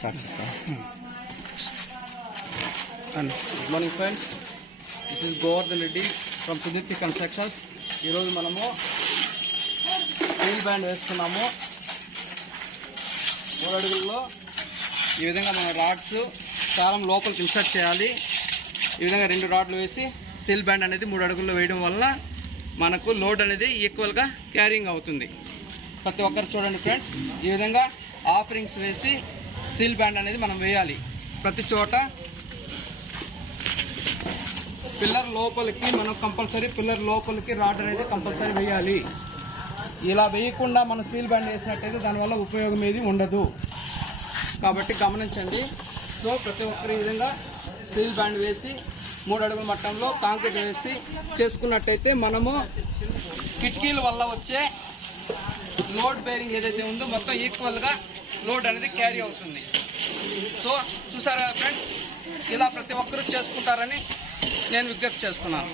Good morning friends, this is Govardhan Reddy from Sudeepti constructions. ఈరోజు మనము steel band వేసుకున్నాము. 3 అడుగుల్లో ఈ విధంగా మనం రాడ్స్ చాలా లోపలికి ఇన్సర్ట్ చేయాలి. ఈ విధంగా 2 రాడ్లు వేసి స్టీల్ బ్యాండ్ అనేది 3 అడుగుల్లో వేయడం వల్ల మనకు లోడ్ అనేది ఈక్వల్గా క్యారింగ్ అవుతుంది. ప్రతి ఒక్కరు చూడండి ఫ్రెండ్స్, ఈ విధంగా హాఫ్ రింగ్స్ వేసి స్టీల్ బ్యాండ్ అనేది మనం వేయాలి. ప్రతి చోట పిల్లర్ లోపలికి మనం కంపల్సరీ పిల్లర్ లోపలికి రాడ్ అనేది కంపల్సరీ వేయాలి. ఇలా వేయకుండా మనం స్టీల్ బ్యాండ్ వేసినట్టయితే దానివల్ల ఉపయోగం ఏది ఉండదు. కాబట్టి గమనించండి. సో ప్రతి ఒక్కరు ఈ విధంగా స్టీల్ బ్యాండ్ వేసి 3 అడుగుల మట్టంలో కాంక్రీట్ వేసి చేసుకున్నట్టయితే మనము కిటికీల వల్ల వచ్చే లోడ్ బేరింగ్ ఏదైతే ఉందో మొత్తం ఈక్వల్గా లోడ్ అనేది క్యారీ అవుతుంది. సో చూసారు కదా ఫ్రెండ్స్, ఇలా ప్రతి ఒక్కరూ చేసుకుంటారని నేను విజ్ఞప్తి చేస్తున్నాను.